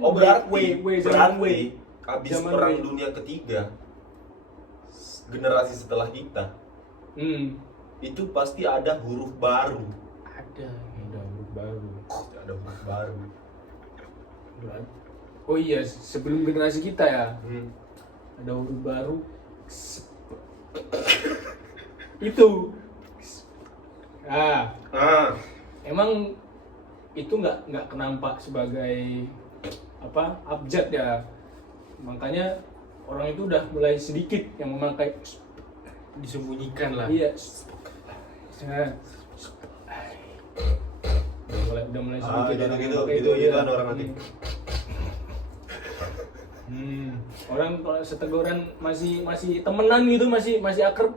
Oh berarti habis Zaman perang W. dunia ketiga, generasi setelah kita itu pasti ada huruf baru. Ada huruf baru. Ada huruf baru. Oh iya, sebelum generasi kita ya. Ada huruf baru. Itu. Emang itu nggak kenampak sebagai apa abjad ya. Makanya orang itu udah mulai sedikit yang memakai, disembunyikan lah. iya. Udah mulai sedikit orang yang pakai gitu ya. kan orang nanti. Orang kalau seteguran masih temenan gitu, masih akrab.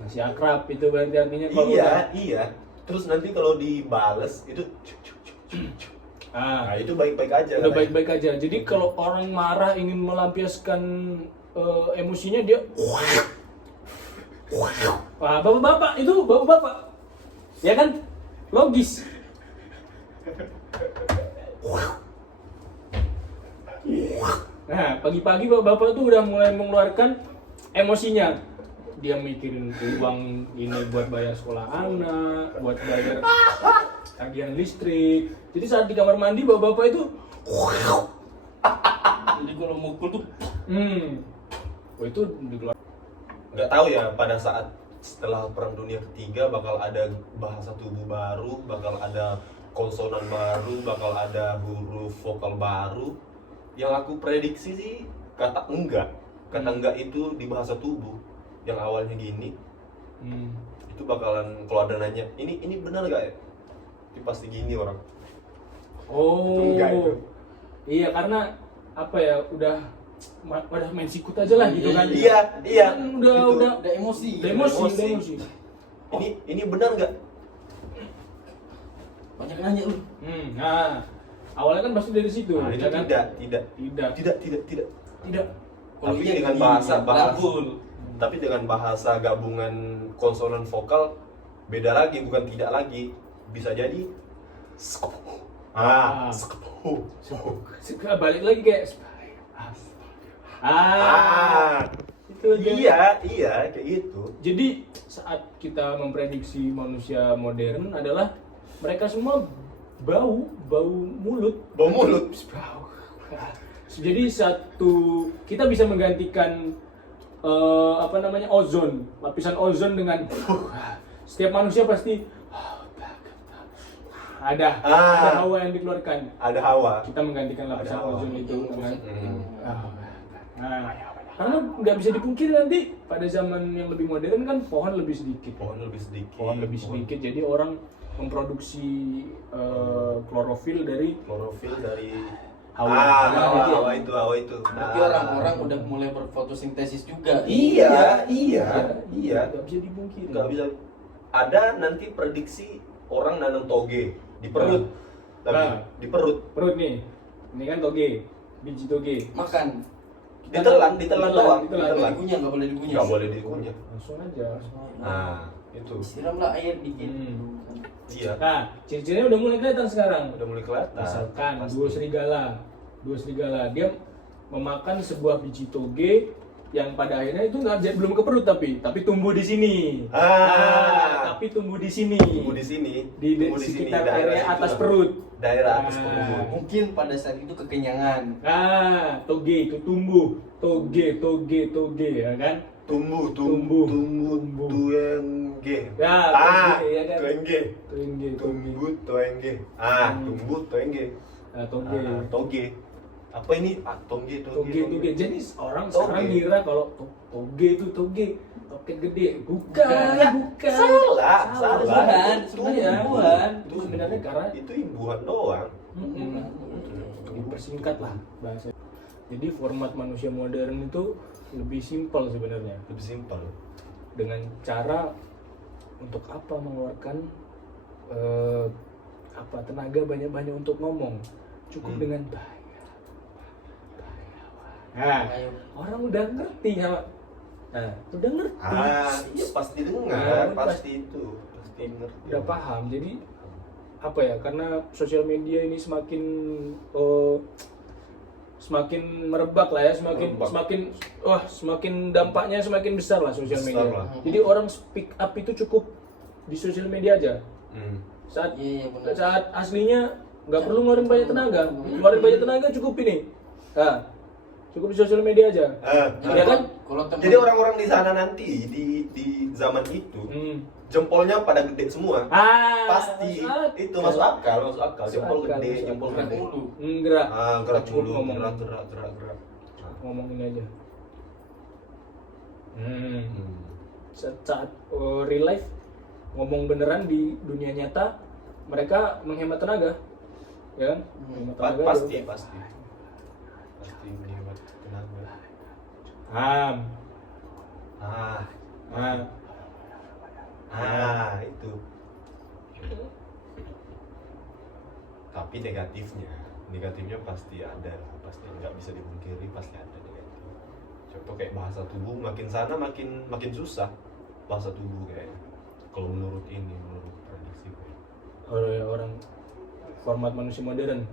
Masih akrab itu berarti artinya kalau Iya. Terus nanti kalau dibales itu nah itu baik-baik aja. udah baik-baik aja. Jadi kalau orang marah ingin melampiaskan emosinya dia wah, bapak-bapak itu bapak-bapak. Ya kan? Logis. Nah, pagi-pagi bapak-bapak tuh udah mulai mengeluarkan emosinya. Dia mikirin uang ini buat bayar sekolah anak, buat bayar tagihan listrik. Jadi saat di kamar mandi bapak-bapak itu Jadi kalau mukul tuh oh itu dikeluarkan. Nggak tahu ya pada saat setelah perang dunia ketiga bakal ada bahasa tubuh baru, bakal ada konsonan baru, bakal ada huruf vokal baru. Yang aku prediksi sih kata enggak itu di bahasa tubuh yang awalnya gini itu bakalan kalau ada nanya ini benar nggak ya, itu pasti gini orang. Oh, Itu enggak itu. Iya karena apa ya udah main sikut aja lah gitu kan. Iya. Kan Gitu. udah emosi. emosi. Ini benar nggak? Banyak nanya lu. Nah, awalnya kan pasti dari situ. Nah, itu ya kan? tidak. Tapi iya dengan gini, bahasa labul. tapi dengan bahasa gabungan konsonan vokal beda lagi, bukan tidak lagi, bisa jadi Balik lagi kayak itu aja. iya kayak gitu. Jadi saat kita memprediksi manusia modern adalah mereka semua bau mulut. Jadi kita bisa menggantikan ozon, lapisan ozon dengan setiap manusia pasti ada hawa yang dikeluarkan. Ada hawa. Kita menggantikan lapisan Ada hawa. ozon itu dengan karena nggak bisa dipungkiri nanti pada zaman yang lebih modern kan pohon lebih sedikit, jadi orang memproduksi klorofil dari hawa itu. Berarti orang-orang udah mulai berfotosintesis juga. Iya. nggak bisa dipungkiri. Nggak bisa. Ada nanti prediksi orang nanam toge di perut. Di perut. Nih, ini kan toge, biji toge. Makan. Ditelan doang. Nggak boleh dikunyah. Nggak boleh dikunyah. Langsung aja. Nah, itu. Siramlah air dikit. Iya. Nah, ciri-cirinya udah mulai kelihatan sekarang. Udah mulai kelihatan. Misalkan dua serigala, dia memakan sebuah biji toge yang pada akhirnya itu belum ke perut tapi tumbuh di sini. Tapi tumbuh di sini. Di sekitar area atas perut. Daerah atas perut. Mungkin pada saat itu kekenyangan. Toge itu tumbuh. Toge ya kan? Tumbuh. Tuengge. Ya, toge ya kan? Tuengge. Tumbuh. Tuengge. Tumbuh tuengge. Toge. Apa ini? Toge. Jadi orang Toge. sekarang ngira kalau toge itu toge gede. Bukan. Salah. Sebenarnya imbuhan. Itu sebenarnya karena itu imbuhan doang. Dipersingkat lah bahasa. Jadi format manusia modern itu lebih simpel sebenarnya. Lebih simpel. Dengan cara untuk apa mengeluarkan tenaga banyak-banyak untuk ngomong, cukup dengan bahaya. Ayo. Orang udah ngerti ya. Udah ngerti. Iya pasti dengar, Pasti pasti ngerti. udah paham. Jadi apa ya? Karena sosial media ini semakin merebak lah ya, semakin dampaknya semakin besar lah sosial Besar media. lah. Jadi orang speak up itu cukup di sosial media aja. Saat Iya, benar. saat aslinya nggak perlu ngeluarin banyak tenaga, cukup ini. Nah, cukup di sosial media aja. Ya kan? Kalau teman Jadi orang-orang di sana nanti di zaman itu jempolnya pada gede semua. Pasti itu masuk akal. Jempol akal, gede, masuk jempol gerak gede. mulu. Gerak. Gerak Cukup mulu, ngomong. gerak. Ngomongin aja. Saat real life ngomong beneran di dunia nyata, mereka menghemat tenaga, ya kan? Menghemat tenaga Pasti juga. pasti menghemat tenaga. Itu. Tapi negatifnya pasti ada, pasti nggak bisa dipungkiri, pasti ada negatif. Contoh kayak bahasa tubuh, makin sana makin susah bahasa tubuh kayak. Kalau menurut prediksi kayak. Orang format manusia modern.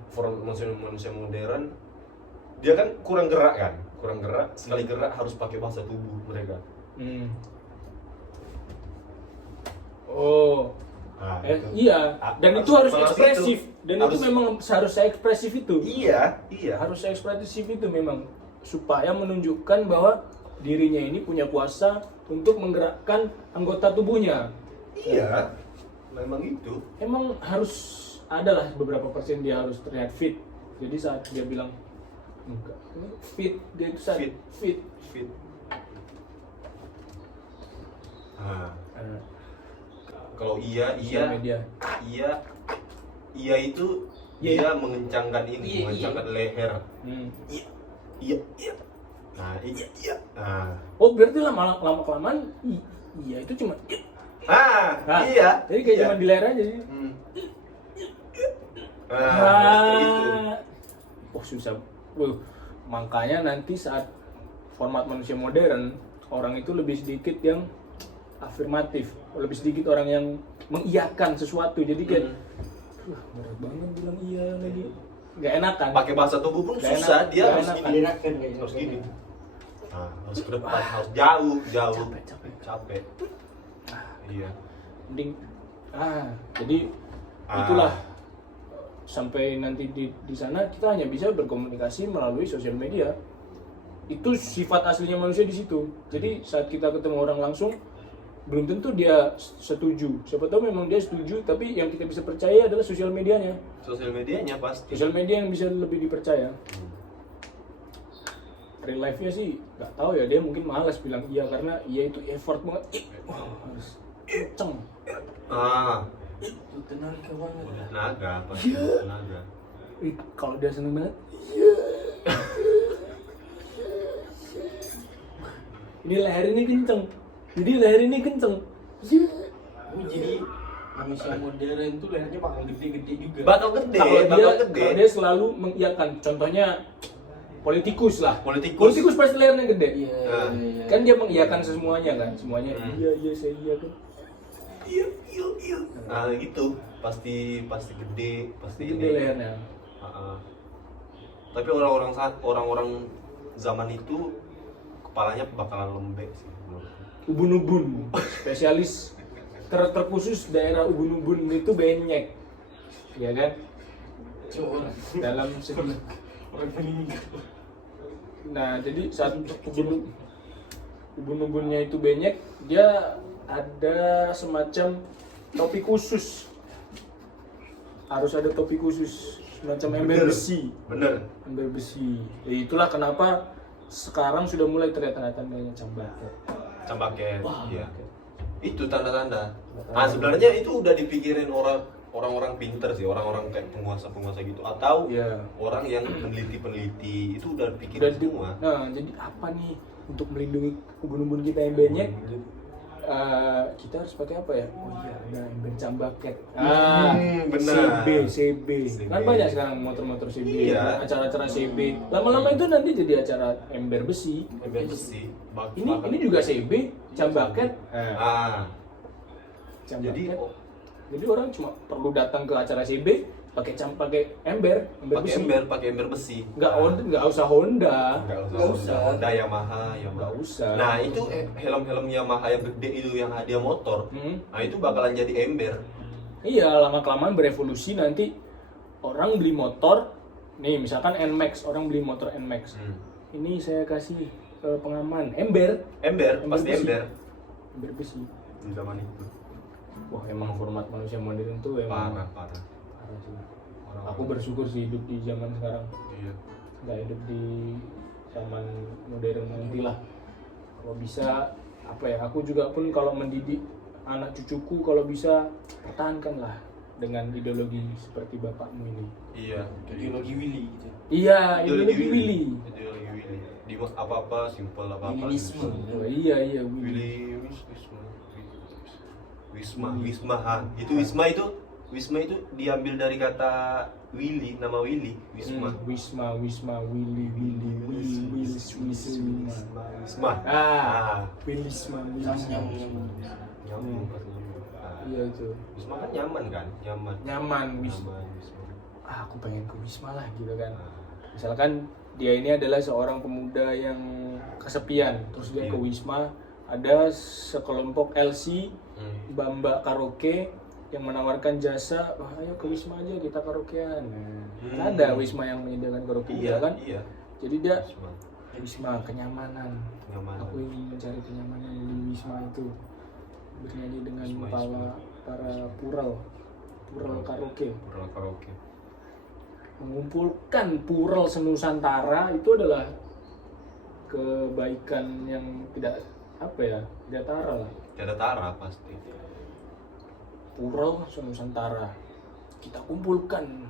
Manusia modern, dia kan kurang gerak, sekali gerak harus pakai bahasa tubuh mereka. Gitu. Iya, dan itu harus ekspresif, dan itu harus- memang seharusnya ekspresif itu. Iya. Harus ekspresif itu memang supaya menunjukkan bahwa dirinya ini punya kuasa untuk menggerakkan anggota tubuhnya. Iya, memang itu. Emang harus adalah beberapa persen dia harus terlihat fit. Jadi saat dia bilang enggak, fit, dia itu saat fit. Kalau iya Sosial media. iya itu Iya. dia mengencangkan ini, Iya. mengencangkan leher. Hmm. Iya. Nah, iya. Oh berarti lama kelamaan iya itu cuma Iya. Jadi kayak iya. cuma di leher aja sih. Seperti itu. Oh susah. Makanya nanti saat format manusia modern, orang itu lebih sedikit yang afirmatif, lebih sedikit orang yang mengiyakan sesuatu. Jadi kayak berat banget bilang iya lagi. Nggak enakan. Pakai bahasa tubuh pun Nggak susah, enak, dia nggak harus enak. gini. Kayaknya. Harus gini. Harus ke depan, harus jauh. Capek. Iya. Mending jadi itulah sampai nanti di sana kita hanya bisa berkomunikasi melalui sosial media. Itu sifat aslinya manusia di situ. Jadi saat kita ketemu orang langsung belum tentu dia setuju. Siapa tahu memang dia setuju, tapi yang kita bisa percaya adalah sosial medianya. Sosial medianya pasti. Sosial media yang bisa lebih dipercaya. Real life-nya sih nggak tahu ya, dia mungkin malas bilang iya karena iya itu effort banget. Harus kenceng. Itu tenaga banget. Tenaga, pasti tenaga. Kalau dia seneng banget, ini leher ini kenceng. Jadi leher ini kenceng. Oh, jadi manusia modern tuh lehernya bakal gede-gede juga. Bakal gede, Kalau dia selalu mengiyakan, contohnya politikus lah. Politikus. Pasti lehernya gede. Iya. Kan dia mengiyakan semuanya kan, semuanya. Iya saya iya kan. Iya. Gitu. Pasti gede, pasti Gede lehernya. Tapi orang-orang zaman itu kepalanya bakalan lembek sih menurutku. Ubun-ubun, spesialis terkhusus daerah ubun-ubun itu benyek, ya kan? Cuma Dalam segi. orang meninggal. Nah, jadi saat ubun-ubunnya itu benyek, dia ada semacam topi khusus. Harus ada topi khusus, semacam ember besi. Bener. Ember besi. Ya, itulah kenapa sekarang sudah mulai terlihat tanda-tandanya cambaket. Cambaket. Wah, Iya. cambaket. Itu tanda-tanda. Sebenarnya itu udah dipikirin orang-orang pinter sih, orang-orang kayak penguasa gitu, atau Iya. orang yang peneliti itu udah dipikirin Udah semua. Nah, jadi apa nih untuk melindungi ubun-ubun kita yang benyek? Kita harus pakai apa ya? Oh iya, ada ember cambaket. Benar. CB. Kan banyak sekarang motor-motor CB, Iya. acara-acara CB. Lama-lama itu nanti jadi acara ember besi. Ember besi. Ini juga CB, cambaket. Jadi Cambaket. Jadi orang cuma perlu datang ke acara CB pakai ember besi. pakai ember besi. Nggak usah Honda. Nggak usah. Honda, Yamaha. Nggak usah. Nah itu helm-helm Yamaha yang gede itu yang hadiah motor. Nah itu bakalan jadi ember. Iya, lama-kelamaan berevolusi nanti orang beli motor, nih misalkan NMAX, orang beli motor NMAX. Ini saya kasih pengaman, ember Pasti besi. ember Besi. di zaman itu. Wah, emang format manusia modern tuh emang Parah. sih. Aku bersyukur sih hidup di zaman sekarang, Iya. nggak hidup di zaman modern nantilah. Kalau bisa, apa ya? Aku juga pun kalau mendidik anak cucuku, kalau bisa pertahankanlah dengan ideologi seperti bapakmu ini. Iya. Ideologi Willy gitu. Iya, ideologi Willy. Ideologi Willy. Di apa-apa simple apa-apa. Willyisme. simple. Oh, iya Willy. Wisma. Wisma itu diambil dari kata Willy, nama Willy, Wisma. Wisma, Willy. Wisma. Willisma. Nyambung. Iya itu. Wisma kan nyaman kan? Nyaman, Wisma. aku pengen ke Wisma lah gitu kan. Misalkan dia ini adalah seorang pemuda yang kesepian, terus dia ke Wisma, ada sekelompok LC, mbak karaoke yang menawarkan jasa, wah ayo ke Wisma aja kita karaokean. Ada Wisma yang menyediakan karaoke juga kan. Iya. Jadi dia Wisma kenyamanan. Nyaman. Aku ingin mencari kenyamanan di Wisma itu, bernyanyi dengan Wisma. para pural karaoke. Pural karaoke. Mengumpulkan pural senusantara itu adalah kebaikan yang tidak tara lah. Tidak tara pasti. Pural senusantara kita kumpulkan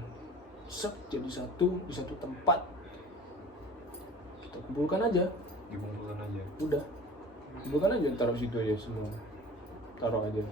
jadi satu di satu tempat, kita kumpulkan aja, Dikumpulkan aja. udah kumpulkan aja, taruh situ aja semua, taruh aja.